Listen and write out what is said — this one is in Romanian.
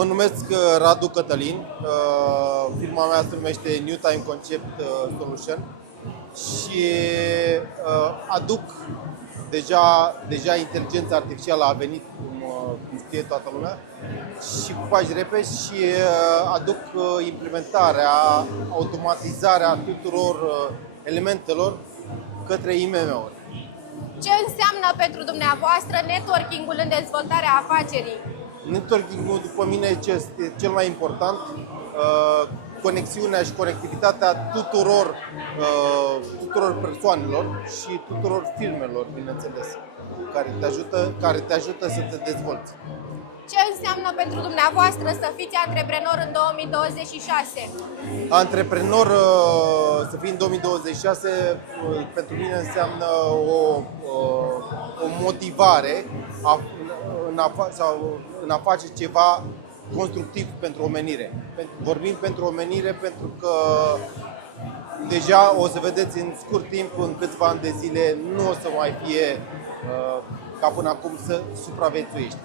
Mă numesc Radu Cătălin, firma mea se numește New Time Concept Solution și aduc deja inteligența artificială a venit, cum știe toată lumea, și cu pași repezi și aduc implementarea, automatizarea tuturor elementelor către IMM-uri. Ce înseamnă pentru dumneavoastră networking-ul în dezvoltarea afacerii? Networking-ul, după mine, este cel mai important. Conexiunea și conectivitatea tuturor persoanelor și tuturor firmelor, bineînțeles, care te ajută să te dezvolți. Ce înseamnă pentru dumneavoastră să fiți antreprenor în 2026? Antreprenor să fii în 2026, pentru mine înseamnă o motivare în a face ceva constructiv pentru omenire. Vorbim pentru omenire pentru că deja o să vedeți în scurt timp, în câțiva ani de zile, nu o să mai fie ca până acum să supraviețuiești.